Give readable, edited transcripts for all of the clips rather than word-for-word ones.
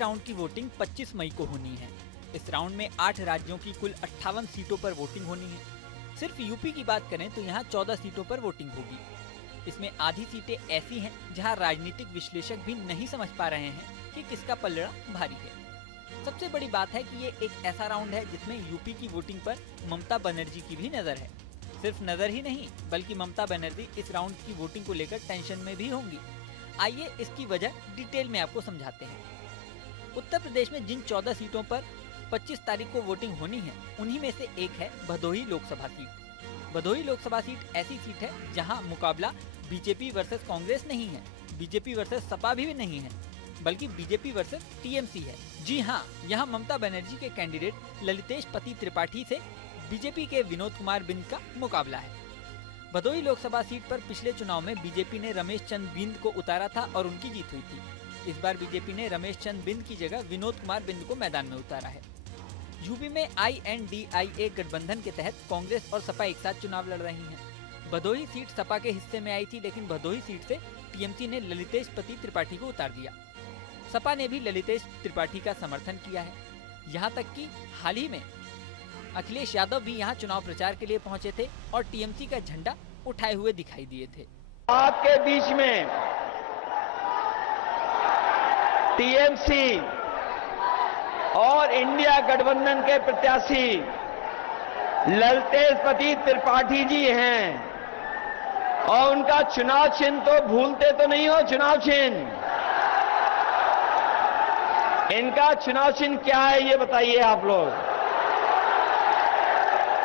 Round की voting 25 मई को होनी है। इस राउंड में 8 राज्यों की कुल 58 सीटों पर वोटिंग होनी है। सिर्फ यूपी की बात करें तो यहाँ 14 सीटों पर वोटिंग होगी। इसमें आधी सीटें ऐसी हैं जहां राजनीतिक विश्लेषक भी नहीं समझ पा रहे हैं कि किसका पलड़ा भारी है। सबसे बड़ी बात है कि ये एक ऐसा राउंड है जिसमें यूपी की वोटिंग पर ममता बनर्जी की भी नजर है। सिर्फ नजर ही नहीं बल्कि ममता बनर्जी इस राउंड की वोटिंग को लेकर टेंशन में भी होंगी। आइए इसकी वजह डिटेल में आपको समझाते हैं। उत्तर प्रदेश में जिन 14 सीटों पर 25 तारीख को वोटिंग होनी है, उन्हीं में से एक है भदोही लोकसभा सीट। भदोही लोकसभा सीट ऐसी सीट है जहां मुकाबला बीजेपी वर्सेस कांग्रेस नहीं है, बीजेपी वर्सेस सपा भी नहीं है, बल्कि बीजेपी वर्सेस टीएमसी है। जी हाँ, यहाँ ममता बनर्जी के कैंडिडेट ललितेश पति त्रिपाठी से बीजेपी के विनोद कुमार बिंद का मुकाबला है। भदोही लोकसभा सीट पर पिछले चुनाव में बीजेपी ने रमेश चंद्र बिंद को उतारा था और उनकी जीत हुई थी। इस बार बीजेपी ने रमेश चंद्र बिंद की जगह विनोद कुमार बिंद को मैदान में उतारा है। यूपी में INDIA गठबंधन के तहत कांग्रेस और सपा एक साथ चुनाव लड़ रही हैं। भदोही सीट सपा के हिस्से में आई थी, लेकिन भदोही सीट से टीएमसी ने ललितेश पति त्रिपाठी को उतार दिया। सपा ने भी ललितेश त्रिपाठी का समर्थन किया है। यहाँ तक कि हाल ही में अखिलेश यादव भी यहाँ चुनाव प्रचार के लिए पहुंचे थे और टीएमसी का झंडा उठाए हुए दिखाई दिए थे। आपके बीच में टीएमसी और इंडिया गठबंधन के प्रत्याशी ललितेश पति त्रिपाठी जी हैं और उनका चुनाव चिन्ह तो भूलते तो नहीं हो। चुनाव चिन्ह, इनका चुनाव चिन्ह क्या है ये बताइए आप लोग।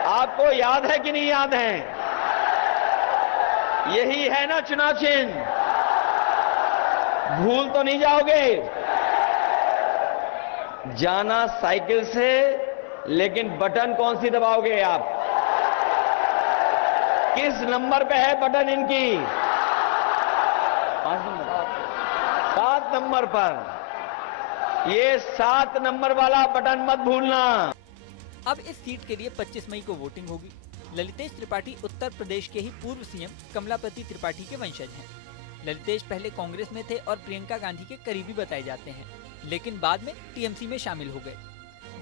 आपको याद है कि नहीं याद है? यही है ना चुनाव चिन्ह, भूल तो नहीं जाओगे। जाना साइकिल से, लेकिन बटन कौन सी दबाओगे आप? किस नंबर पे है बटन इनकी? 5 नंबर, 7 नंबर पर। ये 7 नंबर वाला बटन मत भूलना। अब इस सीट के लिए 25 मई को वोटिंग होगी। ललितेश त्रिपाठी उत्तर प्रदेश के ही पूर्व सीएम कमलापति त्रिपाठी के वंशज हैं। ललितेश पहले कांग्रेस में थे और प्रियंका गांधी के करीबी बताए जाते हैं, लेकिन बाद में टीएमसी में शामिल हो गए।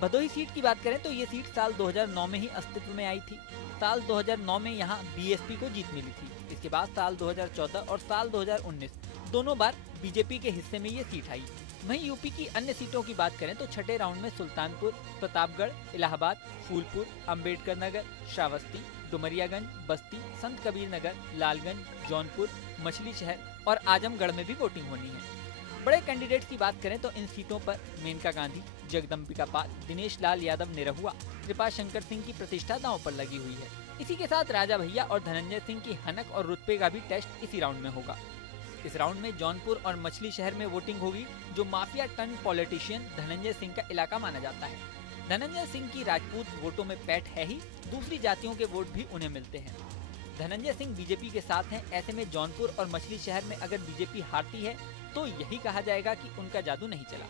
भदोही सीट की बात करें तो ये सीट साल 2009 में ही अस्तित्व में आई थी। साल 2009 में यहाँ बीएसपी को जीत मिली थी। इसके बाद साल 2014 और साल 2019 दोनों बार बीजेपी के हिस्से में ये सीट आई। वहीं यूपी की अन्य सीटों की बात करें तो छठे राउंड में सुल्तानपुर, प्रतापगढ़, इलाहाबाद, फूलपुर, अंबेडकर नगर, श्रावस्ती, डुमरियागंज, बस्ती, संत कबीर नगर, लालगंज, जौनपुर, मछली शहर और आजमगढ़ में भी वोटिंग होनी है। बड़े कैंडिडेट्स की बात करें तो इन सीटों पर मेनका गांधी, जगदम्बिका पाल, दिनेश लाल यादव निरहुआ, कृपाशंकर सिंह की प्रतिष्ठा दांव पर लगी हुई है। इसी के साथ राजा भैया और धनंजय सिंह की हनक और रुतबे का भी टेस्ट इसी राउंड में होगा। इस राउंड में जौनपुर और मछली शहर में वोटिंग होगी, जो mafia turn politician Dhananjay Singh का इलाका माना जाता है। धनंजय सिंह की राजपूत वोटों में पैठ है ही, दूसरी जातियों के वोट भी उन्हें मिलते हैं। धनंजय सिंह बीजेपी के साथ हैं, ऐसे में जौनपुर और मछली शहर में अगर बीजेपी हारती है तो यही कहा जाएगा कि उनका जादू नहीं चला।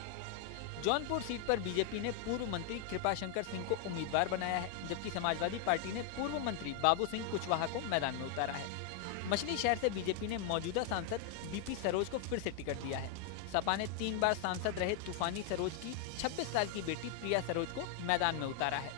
जौनपुर सीट पर बीजेपी ने पूर्व मंत्री कृपाशंकर सिंह को उम्मीदवार बनाया है, जबकि समाजवादी पार्टी ने पूर्व मंत्री बाबू सिंह कुशवाहा को मैदान में उतारा है। मछली शहर से बीजेपी ने मौजूदा सांसद बीपी सरोज को फिर से टिकट दिया है। सपा ने 3 बार सांसद रहे तूफानी सरोज की 26 साल की बेटी प्रिया सरोज को मैदान में उतारा है।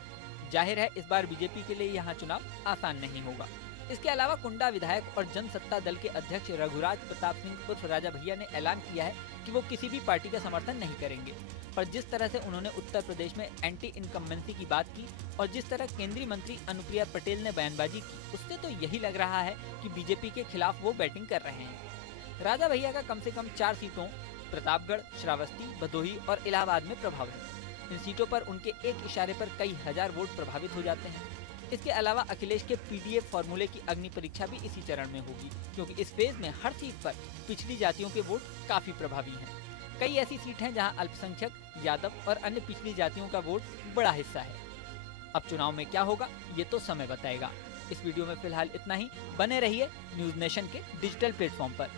जाहिर है इस बार बीजेपी के लिए यहाँ चुनाव आसान नहीं होगा। इसके अलावा कुंडा विधायक और जनसत्ता दल के अध्यक्ष रघुराज प्रताप सिंह उर्फ राजा भैया ने ऐलान किया है कि वो किसी भी पार्टी का समर्थन नहीं करेंगे। पर जिस तरह से उन्होंने उत्तर प्रदेश में एंटी इनकम्बेंसी की बात की और जिस तरह केंद्रीय मंत्री अनुप्रिया पटेल ने बयानबाजी की, उससे तो यही लग रहा है कि बीजेपी के खिलाफ वो बैटिंग कर रहे हैं। राजा भैया का कम से कम 4 सीटों प्रतापगढ़, श्रावस्ती, भदोही और इलाहाबाद में प्रभाव है। इन सीटों पर उनके एक इशारे पर कई हजार वोट प्रभावित हो जाते हैं। इसके अलावा अखिलेश के पीडीएफ फॉर्मूले की अग्नि परीक्षा भी इसी चरण में होगी, क्योंकि इस फेज में हर सीट पर पिछड़ी जातियों के वोट काफी प्रभावी हैं। कई ऐसी सीट हैं जहां अल्पसंख्यक, यादव और अन्य पिछड़ी जातियों का वोट बड़ा हिस्सा है। अब चुनाव में क्या होगा ये तो समय बताएगा। इस वीडियो में फिलहाल इतना ही। बने रहिए न्यूज नेशन के डिजिटल प्लेटफॉर्म पर।